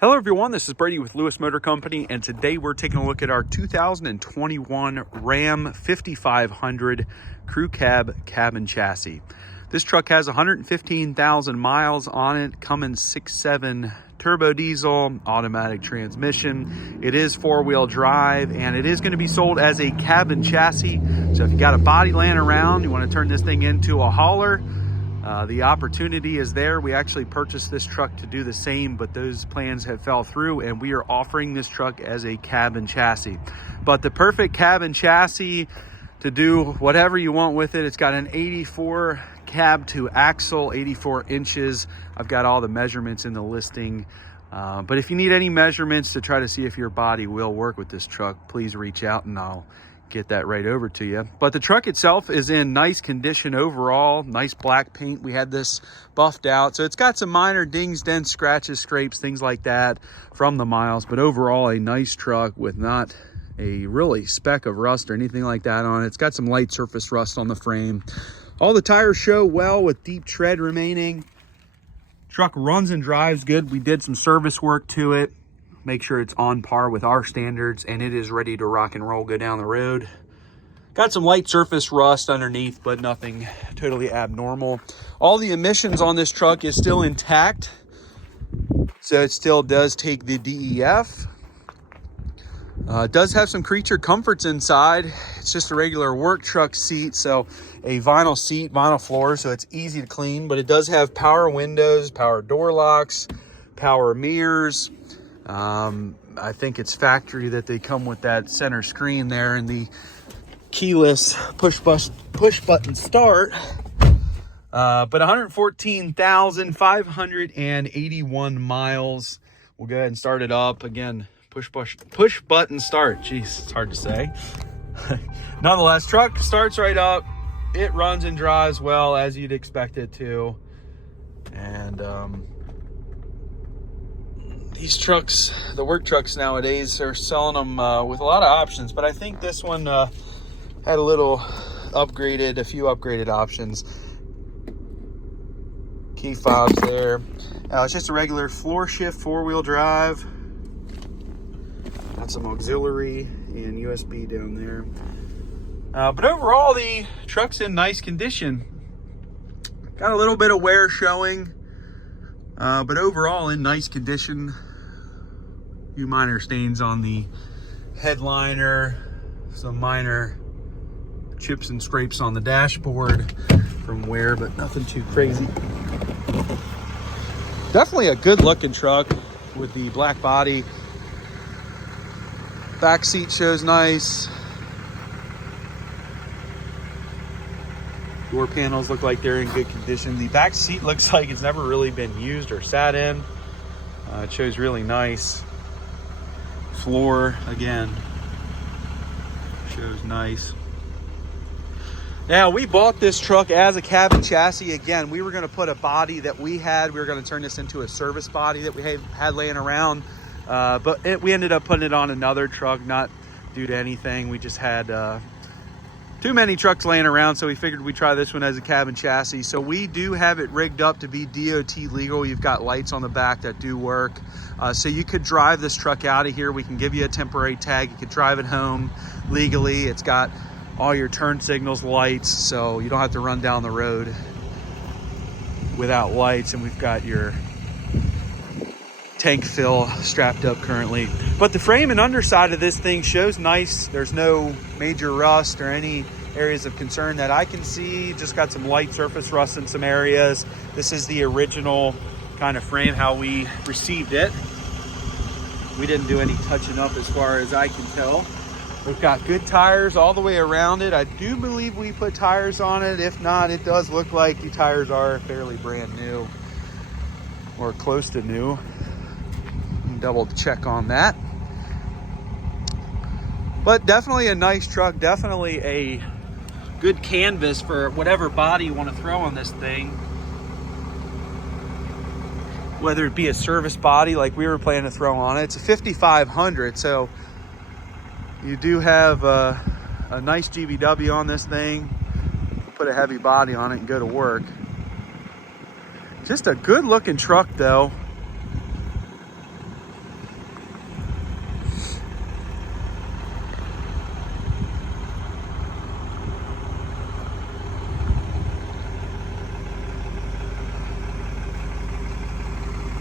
Hello everyone, this is Brady with Lewis Motor Company, and today we're taking a look at our 2021 Ram 5500 Crew Cab cabin chassis. This truck has 115,000 miles on it, Cummins 6.7 turbo diesel, automatic transmission. It is four-wheel drive, and it is going to be sold as a cabin chassis. So if you got a body laying around, you want to turn this thing into a hauler, the opportunity is there. We actually purchased this truck to do the same, but those plans have fell through, and we are offering this truck as a cabin chassis. But the perfect cabin chassis to do whatever you want with it. It's got an 84 cab to axle, 84 inches. I've got all the measurements in the listing. But if you need any measurements to try to see if your body will work with this truck, please reach out and I'll get that right over to you. But the truck itself is in nice condition overall, nice black paint. We had this buffed out, so it's got some minor dings, dents, scratches, scrapes, things like that from the miles, but overall a nice truck with not a really speck of rust or anything like that on it. It's got some light surface rust on the frame. All the tires show well with deep tread remaining. Truck runs and drives good. We did some service work to it, make sure it's on par with our standards, and it is ready to rock and roll, go down the road. Got some light surface rust underneath, but nothing totally abnormal. All the emissions on this truck is still intact, so it still does take the DEF. It does have some creature comforts inside. It's just a regular work truck seat, so a vinyl seat, vinyl floor, so it's easy to clean, but it does have power windows, power door locks, power mirrors. I think it's factory that they come with that center screen there and the keyless push button start. But 114,581 miles. We'll go ahead and start it up again. Push button start. Jeez, it's hard to say. Nonetheless, truck starts right up. It runs and drives well as you'd expect it to. And these trucks, the work trucks nowadays, are selling them with a lot of options, but I think this one had a few upgraded options. Key fobs there. It's just a regular floor shift, four-wheel drive. Got some auxiliary and USB down there. But overall, the truck's in nice condition. Got a little bit of wear showing, but overall in nice condition. A few minor stains on the headliner, some minor chips and scrapes on the dashboard from wear, but nothing too crazy. Definitely a good looking truck with the black body. Back seat shows nice. Door panels look like they're in good condition. The back seat looks like it's never really been used or sat in. It shows really nice. Floor, again, shows nice. Now, we bought this truck as a cabin chassis. Again, we were going to put a body that we had. We were going to turn this into a service body that we had laying around. But we ended up putting it on another truck, not due to anything. We just had too many trucks laying around, so we figured we'd try this one as a cabin chassis. So we do have it rigged up to be DOT legal. You've got lights on the back that do work. So you could drive this truck out of here. We can give you a temporary tag. You could drive it home legally. It's got all your turn signals, lights, so you don't have to run down the road without lights. And we've got your tank fill strapped up currently. But the frame and underside of this thing shows nice. There's no major rust or any areas of concern that I can see. Just got some light surface rust in some areas. This is the original kind of frame, how we received it. We didn't do any touching up as far as I can tell. We've got good tires all the way around it. I do believe we put tires on it. If not, it does look like the tires are fairly brand new or close to new. Double check on that. But definitely a nice truck, definitely a good canvas for whatever body you want to throw on this thing, whether it be a service body like we were planning to throw on it. It's a 5500, so you do have a nice GVW on this thing. Put a heavy body on it and go to work. Just a good looking truck though.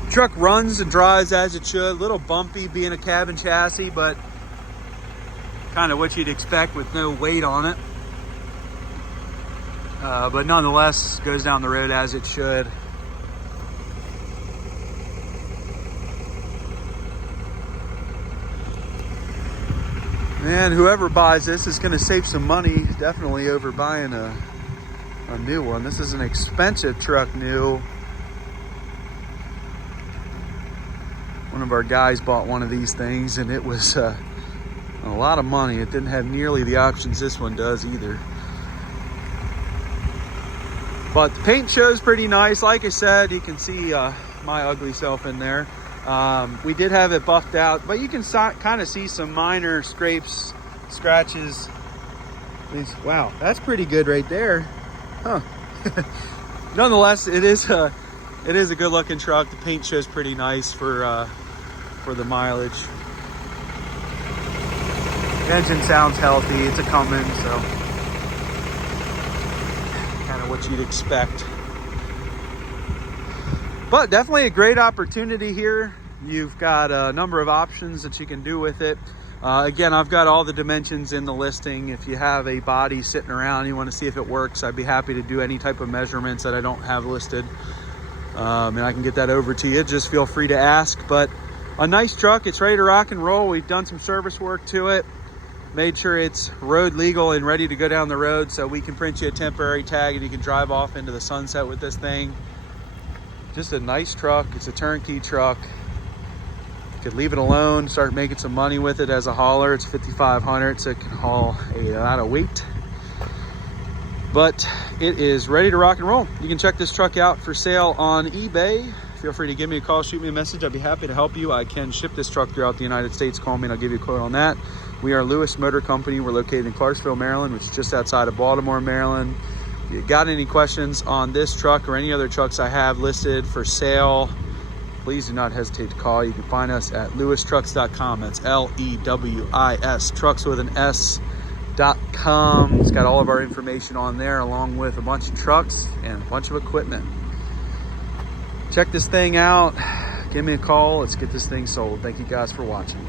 Truck runs and drives as it should. A little bumpy being a cab and chassis, but kind of what you'd expect with no weight on it. But nonetheless, goes down the road as it should. And whoever buys this is going to save some money, definitely, over buying a new one. This is an expensive truck new. One of our guys bought one of these things, and it was a lot of money. It didn't have nearly the options this one does either. But the paint shows pretty nice. Like I said, you can see my ugly self in there. We did have it buffed out, but you can kind of see some minor scrapes, scratches. Wow, that's pretty good right there, huh? Nonetheless, it is a good looking truck. The paint shows pretty nice for the mileage. The engine sounds healthy. It's a Cummins, so kind of what you'd expect. But definitely a great opportunity here. You've got a number of options that you can do with it. Again, I've got all the dimensions in the listing. If you have a body sitting around, you want to see if it works, I'd be happy to do any type of measurements that I don't have listed. And I can get that over to you. Just feel free to ask. But a nice truck. It's ready to rock and roll. We've done some service work to it. Made sure it's road legal and ready to go down the road, so we can print you a temporary tag and you can drive off into the sunset with this thing. Just a nice truck. It's a turnkey truck. You could leave it alone, start making some money with it as a hauler. It's 5,500, so it can haul a lot of weight. But it is ready to rock and roll. You can check this truck out for sale on eBay. Feel free to give me a call, shoot me a message. I'd be happy to help you. I can ship this truck throughout the United States. Call me and I'll give you a quote on that. We are Lewis Motor Company. We're located in Clarksville, Maryland, which is just outside of Baltimore, Maryland. If you got any questions on this truck or any other trucks I have listed for sale, please do not hesitate to call. You can find us at lewistrucks.com. That's L-E-W-I-S, trucks with an S.com. It's got all of our information on there, along with a bunch of trucks and a bunch of equipment. Check this thing out. Give me a call. Let's get this thing sold. Thank you guys for watching.